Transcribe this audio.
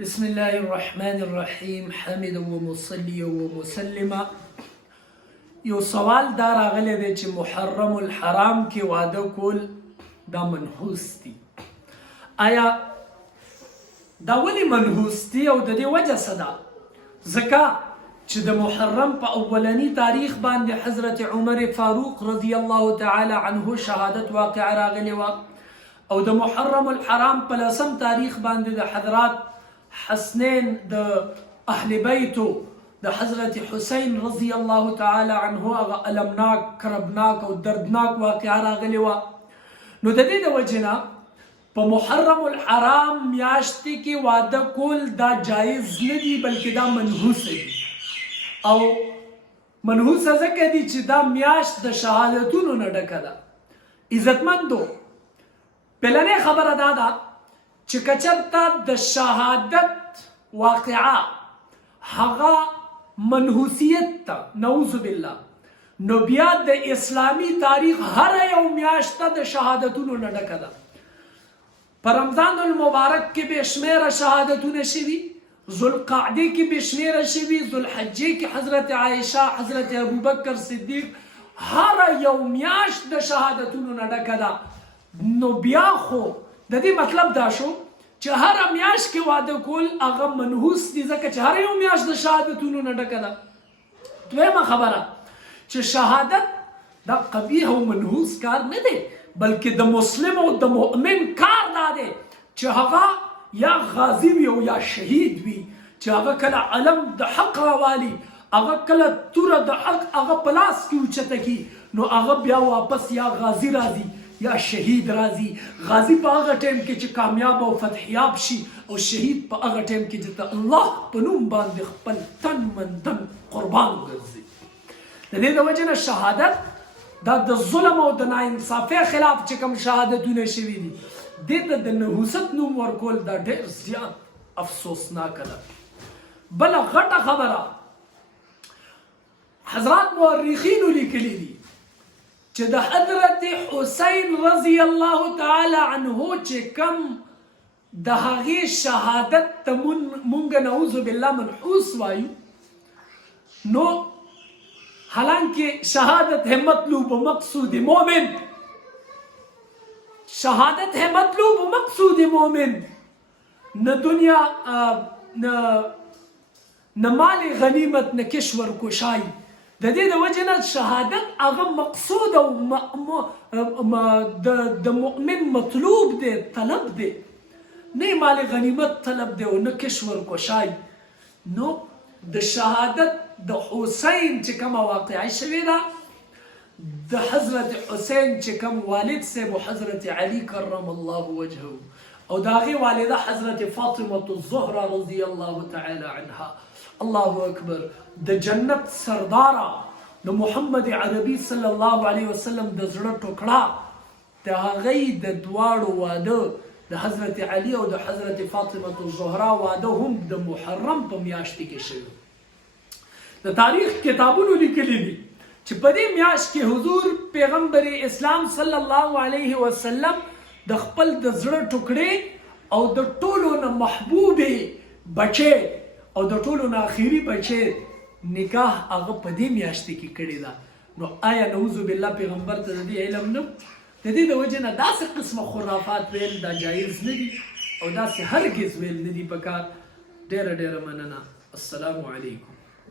بسم الله الرحمن الرحیم حامد و مصلی و مسلمه. یو سوال دا راغلی دی چې محرم الحرام کې واده کول دا منحوس دي. آیا دا ولې منحوس دي او د دې وجه څه ده؟ ځکه چې د محرم په اولنی تاریخ باندې حضرت عمر فاروق رضی الله تعالی عنه شهادت واقع راغلی و او د محرم الحرام په لسم تاریخ باندې د حضرات حسنین د اهل بیتو د حضرت حسین رضی الله تعالی عنه هغه المناک کربناک او دردناک واقعه راغلی و. نو د دې د وجې نه په محرم الحرام میاشت کې واده کول دا جایز نه دي بلکې دا منحوس دي او منحوس ځکه دي چې دا میاشت د شهادتونو نه ډکه ده. عزتمندو پلنې خبره دا ده چې کچرته د شهادت واقعه هغه منحوسیت ته نعوذ بالله نو بیا د اسلامی تاریخ هر یو میاشت د شهادتونو نه ډکه ده. په رمضان المبارک کې به شمیره شهادتونه شوي، ذوالقعده کې به شمیره شوي، ذوالحجې کې حضرت عایشه، حضرت ابوبکر صدیق، هر یو میاشت د شهادتونو نه ډکه ده. نو بیا خو د دې مطلب دا شو چې هر میاشت کې واده کول هغه منحوس دي ځکه چې هر یو میاشت د شهادتونو نه ډکه ده. دویمه خبره چې شهادت دا قبیح او منحوس کار نه دی بلکې د مسلم او د مؤمن کار دا دی چې هغه یا غازی وي او یا شهید وي چې هغه کله علم د حق راوالي، هغه کله توره د حق هغه په لاس کې اوچته کي نو هغه بیا واپس یا غازی راځي یا شهید راځي. غازی په هغه ټیم کې چې کامیاب او فتحیاب شي او شهید په هغه ټیم کې چې د الله په نوم باندې خپل تن من تن قربان ګرځي. د دې د وجې نه شهادت دا د ظلم او د ناانصافۍ خلاف چې کوم شهادتونه شوي دي دې ته د نحوست نوم ورکول دا ډېر زیات افسوسناکه ده. بله غټه خبره حضرات مورخینو لیکلي دي چې د حضرت حسین رضی الله تعالی عنه چې کم د هغې شهادت ته مونږ نعوذ بالله منحوس وایو نو حالانکه شهادت ہے مطلوب مقصود مومن، شهادت ہے مطلوب مقصود مومن، نه دنیا نه مال غنیمت نه کشور کشای. د دې د وجې نه شهادت هغه مقصود او د مؤمن مطلوب دی، طلب دی، نه مال غنیمت طلب دی او نه کشور کشای. نو د شهادت د حسین چې کومه واقعه شوې ده د حضرت حسین چې کوم والد صاحب حضرت علی کرم الله وجهه او د هغې والده حضرت فاطمه الزهرا رضی الله تعالی عنها، الله اکبر، د جنت سرداره د محمد عربي صلی الله علیه وسلم د زړه ټوکړه د هغې د دواړو واده د حضرت علی او د حضرت فاطمه الزهرا واده هم د محرم په میاشت کې شوی. د تاریخ کتابونو لیکلي دي چې په دې میاشت کې حضور پیغمبر اسلام صلی الله علیه وسلم د خپل د زړه ټوکړې او د ټولو نه محبوبې بچې او د ټولو نه اخیری بچې نکاح هغه په دې میاشت کې کړې ده. نو آیا نعوذ بالله پیغمبر ته د دې علم نه؟ د دې د وجې نه داسې قسمه خرافات ویل دا جایز نه دي او داسې هرګز ویل نه دي پکار. ډېره ډېره مننه. السلام علیکم.